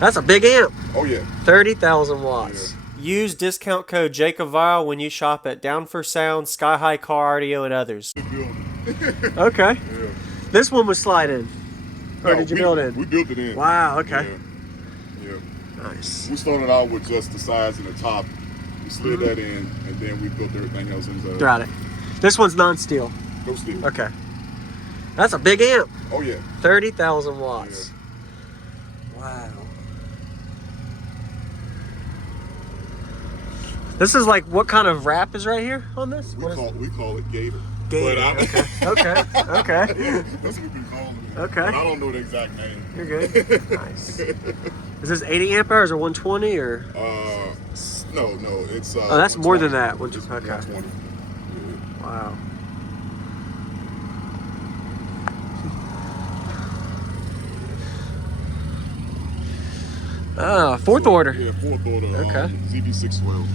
That's a big amp. Oh yeah. 30,000 watts. Yeah. Use discount code JacobViral when you shop at Down for Sound, SkyHigh Car Audio, and others. Okay. Yeah. This one was slide in. Or did you build in? We built it in. Wow, okay. Yeah. Nice. We started out with just the sides and the top. We slid that in, and then we built everything else inside. Got it. This one's non-steel. No steel. Okay. That's a big amp. Oh yeah. 30,000 watts. Yeah. Wow. This is like, what kind of wrap is right here on this? We call it Gator. Gator. Okay. Okay. That's what we call it. Okay. But I don't know the exact name. You're good. Nice. Is this 80 amp hours or 120 or? No, it's. Oh, that's more than that. It's Okay. 120. Yeah. Wow. Ah, fourth order. Yeah, fourth order. Okay. ZV612.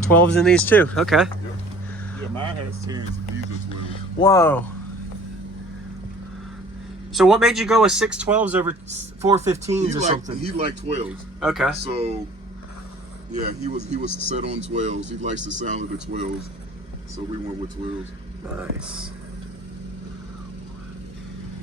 12s in these too. Okay. Yeah, mine has 10s. These are 12s. Whoa. So what made you go with 612s over 415s or something? He liked 12s. Okay. So, yeah, he was set on 12s. He likes the sound of the 12s. So we went with 12s. Nice.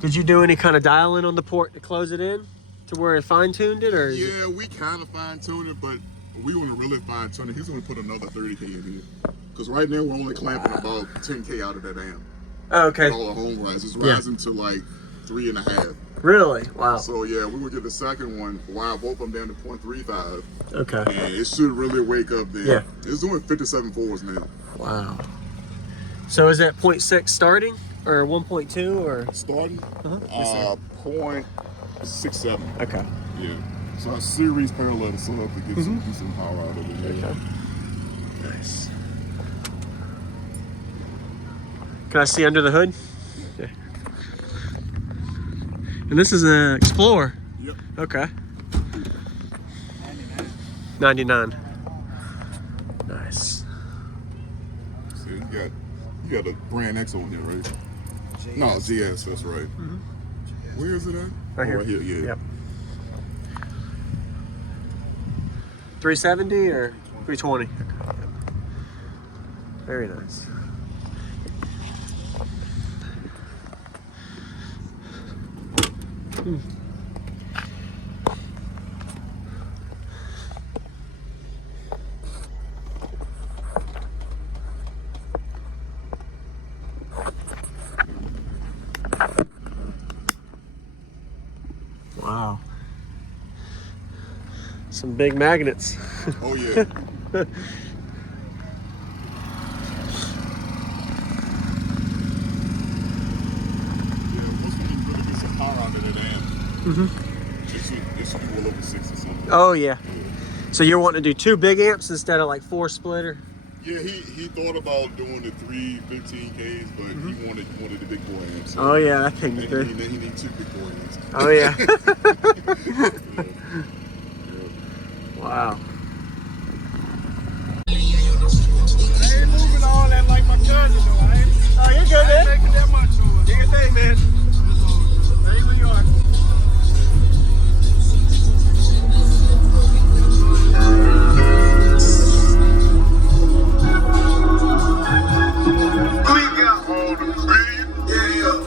Did you do any kind of dialing on the port to close it in to where it fine-tuned it, or? Yeah, we kind of fine-tuned it, but we want to really fine-tune it. He's going to put another 30K in here. Because right now we're only clamping about 10K out of that amp. Oh, okay. All the home rise. It's rising to like 3.5. Really? Wow. So yeah, we will get the second one. While both of them down to 0.35. Okay. And it should really wake up there. Yeah. It's doing 57 fours now. Wow. So is that 0.6 starting or 1.2 or? Starting? 0.67. Okay. Yeah. So a series parallel to set up to get some power out of it. Okay. Nice. Can I see under the hood? Yeah. And this is an Explorer. Yep. Okay. 99. Nice. So you got a brand X on here, right? GS. No, GS, that's right. Where is it at? Right here. Right here, yeah. Yep. 370 or 320? Okay. Very nice. Wow. Some big magnets. Oh yeah. Yeah, once we can really get some power out of that amp, it should do well over 6 or something. Oh yeah. So you're wanting to do 2 big amps instead of like 4 splitter? Yeah, he thought about doing the 3 15Ks, but he wanted the big boy amps. So Oh yeah, that thing is big. he need 2 big boy amps. Oh yeah. Yeah. Wow. I ain't moving all that like my cousin though. Oh, you're good, I ain't man. making that much over. Do your thing, man. Stay where you are. We got all the speed. Yeah.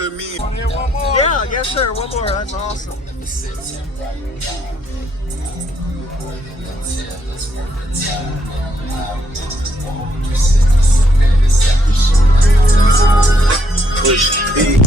Want to hear one more? Yeah, yes, sir. One more. That's awesome. Pushin P.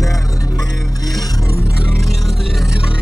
Gotta live it.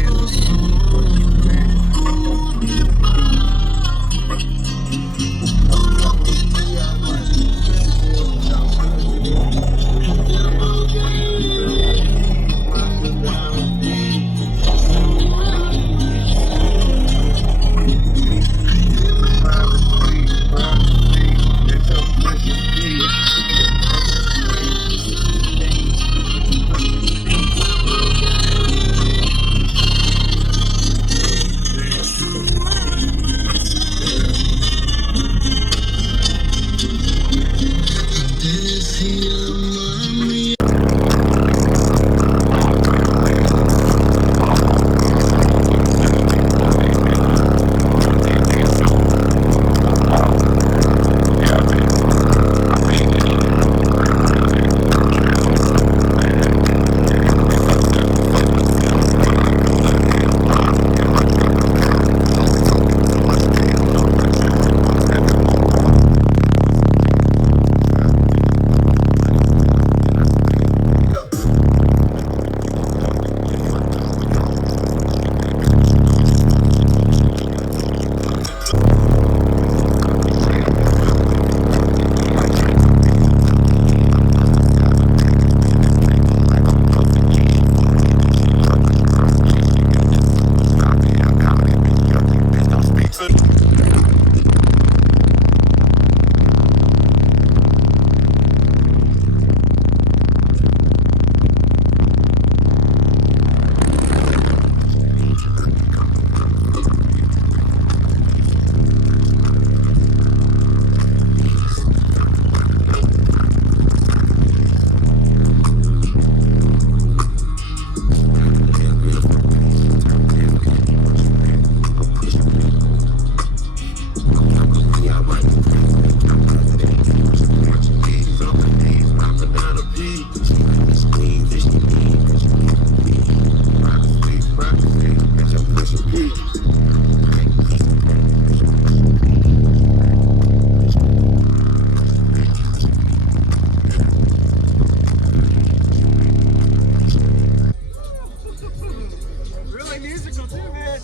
musical too, man.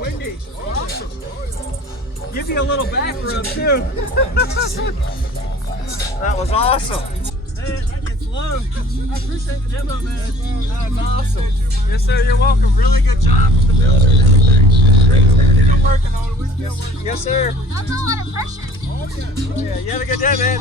Windy. Awesome. Give you a little back rub too. That was awesome. Man, that gets low. I appreciate the demo, man. That was awesome. Yes, sir. You're welcome. Really good job with the filter and everything. I'm working on it. We're still working. Yes, sir. That's a lot of pressure. Oh, yeah. You have a good day, man.